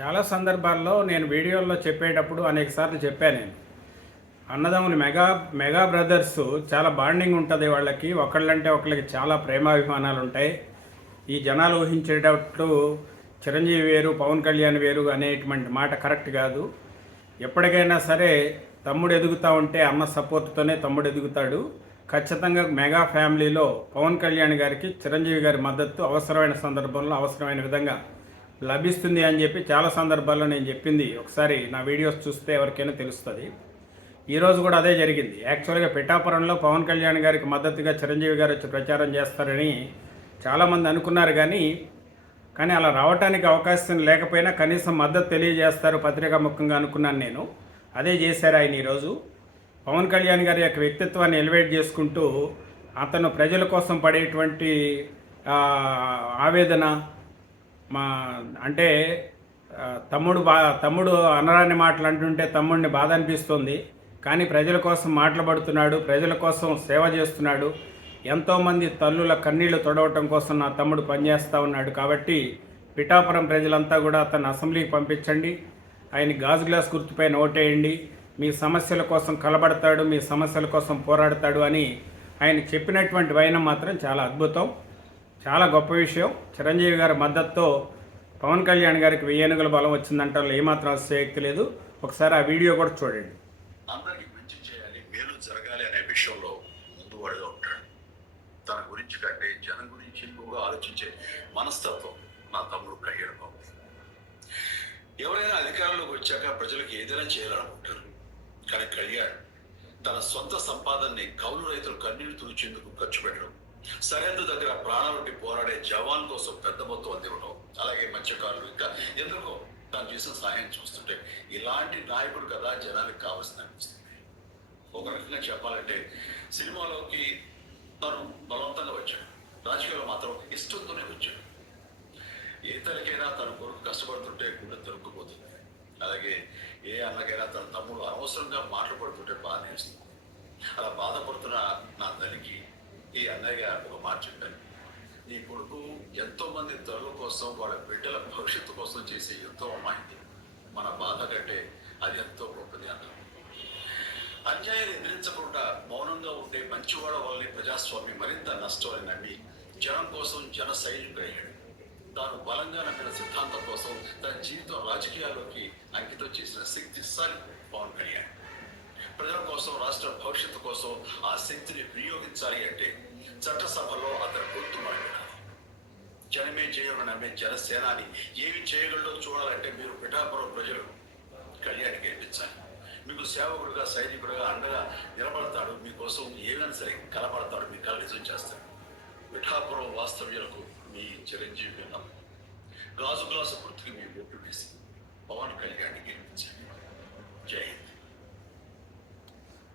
చాలా సందర్భాల్లో నేను వీడియోల్లో చెప్పేటప్పుడు అనేకసార్లు చెప్పాను నేను. అన్నదమ్ములు మెగా మెగా బ్రదర్స్ చాలా బాండింగ్ ఉంటుంది వాళ్ళకి. ఒకళ్ళంటే ఒకళ్ళకి చాలా ప్రేమాభిమానాలు ఉంటాయి. ఈ జనాలు ఊహించేటట్లు చిరంజీవి వేరు పవన్ కళ్యాణ్ వేరు అనేటువంటి మాట కరెక్ట్ కాదు. ఎప్పటికైనా సరే తమ్ముడు ఎదుగుతూ ఉంటే అన్న సపోర్ట్తోనే తమ్ముడు ఎదుగుతాడు. ఖచ్చితంగా మెగా ఫ్యామిలీలో పవన్ కళ్యాణ్ గారికి చిరంజీవి గారి మద్దతు అవసరమైన సందర్భంలో అవసరమైన విధంగా లభిస్తుంది అని చెప్పి చాలా సందర్భాల్లో నేను చెప్పింది. ఒకసారి నా వీడియోస్ చూస్తే ఎవరికైనా తెలుస్తుంది. ఈరోజు కూడా అదే జరిగింది. యాక్చువల్గా పిఠాపురంలో పవన్ కళ్యాణ్ గారికి మద్దతుగా చిరంజీవి గారు వచ్చి ప్రచారం చేస్తారని చాలామంది అనుకున్నారు కానీ కానీ అలా రావడానికి అవకాశం లేకపోయినా కనీసం మద్దతు తెలియజేస్తారు పత్రికా ముఖంగా అనుకున్నాను నేను. అదే చేశారు ఆయన ఈరోజు పవన్ కళ్యాణ్ గారి యొక్క వ్యక్తిత్వాన్ని ఎలివేట్ చేసుకుంటూ అతను ప్రజల కోసం పడేటువంటి ఆవేదన మా అంటే తమ్ముడు బా తమ్ముడు అనరాని మాటలు అంటుంటే తమ్ముడిని బాధ అనిపిస్తుంది. కానీ ప్రజల కోసం మాట్లాడుతున్నాడు ప్రజల కోసం సేవ చేస్తున్నాడు. ఎంతోమంది తల్లుల కన్నీళ్ళు తొడవటం కోసం నా తమ్ముడు పనిచేస్తూ ఉన్నాడు. కాబట్టి పిఠాపురం ప్రజలంతా కూడా అతను అసెంబ్లీకి పంపించండి. ఆయన గాజు గ్లాస్ గుర్తుపైన ఓటేయండి. మీ సమస్యల కోసం కలబడతాడు మీ సమస్యల కోసం పోరాడతాడు అని ఆయన చెప్పినటువంటి వైనం మాత్రం చాలా అద్భుతం. చాలా గొప్ప విషయం. చిరంజీవి గారి మద్దతుతో పవన్ కళ్యాణ్ గారికి వెయ్యనుగల బలం వచ్చిందంటే ఏమాత్రం అతిశయోక్తి లేదు. ఒకసారి ఆ వీడియో కూడా చూడండి. అందరికి మంచి చేయాలి మేలు జరగాలి అనే విషయంలో ముందు ఉంటాడు. తన గురించి కంటే జనం గురించి ఎక్కువగా ఆలోచించే మనస్తత్వం నా తమ్ముడు కళ్యాణ్ బాబు. ఎవరైనా అధికారంలోకి వచ్చాక ప్రజలకు ఏదైనా చేయాలనుకుంటారు. కానీ కళ్యాణ్ తన సొంత సంపాదనని కౌలు రైతులు కన్నీరు తుడిచేందుకు ఖర్చు పెట్టడం సరిహద్దు దగ్గర ప్రాణాలకి పోరాడే జవాన్ కోసం పెద్ద మొత్తం అందివ్వడం అలాగే మత్స్యకారులు ఇంకా ఎందుకో తను చేసిన సహాయం చూస్తుంటే ఇలాంటి నాయకుడు కదా జనానికి కావాల్సిన అనిపిస్తుంది. ఒక రకంగా చెప్పాలంటే సినిమాలోకి తను బలవంతంగా వచ్చాడు. రాజకీయాల్లో మాత్రం ఇష్టంతోనే వచ్చాడు. ఏ తల్లికైనా తన కొడుకు కష్టపడుతుంటే గుండె దొరుకుపోతుంది అలాగే ఏ అన్నకైనా తన తమ్ముడు అనవసరంగా మాట్లాడుతుంటే బాగానే బాధ వేస్తుంది అలా బాధపడుతున్న నా తల్లికి ఈ అన్నయ్య ఒక మాట చెప్పాను నీ కొడుకు ఎంతో మంది తల్లుల కోసం వాళ్ళ బిడ్డల భవిష్యత్తు కోసం చేసే యుద్ధం అమ్మాయింది మన బాధ కంటే అది ఎంతో గొప్పది అన్నాను అన్యాయాన్ని ఎదిరించకుండా మౌనంగా ఉండే మంచివాడ వాళ్ళని ప్రజాస్వామ్యం మరింత నష్టమని నమ్మి జనం కోసం జన సైనికుడు అయ్యాడు తాను బలంగా నమ్మిన సిద్ధాంతం కోసం తన జీవితం రాజకీయాల్లోకి అంకితం చేసిన శక్తిశాలి పవన్ కళ్యాణ్. ప్రజల కోసం రాష్ట్ర భవిష్యత్తు కోసం ఆ శక్తిని వినియోగించాలి అంటే చట్టసభలో అతను గుర్తు మాట్లాడాలి. జనమే జయమని నమ్మే జనసేనాని ఏమి చేయగలడో చూడాలంటే మీరు పిఠాపురం ప్రజలు కళ్యాణ్ గెలిపించాలి. మీకు సేవకుడుగా సైనికుడుగా అండగా నిలబడతాడు. మీకోసం ఏమైనా సరే కలబడతాడు మీ కళ నిజం చేస్తాడు. పిఠాపురం వాస్తవ్యులకు మీ చిరంజీవి విన్నాం గాజు గ్లాసు గుర్తుకి మీ ఓటు వేసి పవన్ కళ్యాణ్ గెలిపించండి. జై హింద్.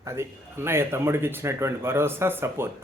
అది అన్నయ్య తమ్ముడికి ఇచ్చినటువంటి భరోసా సపోర్ట్.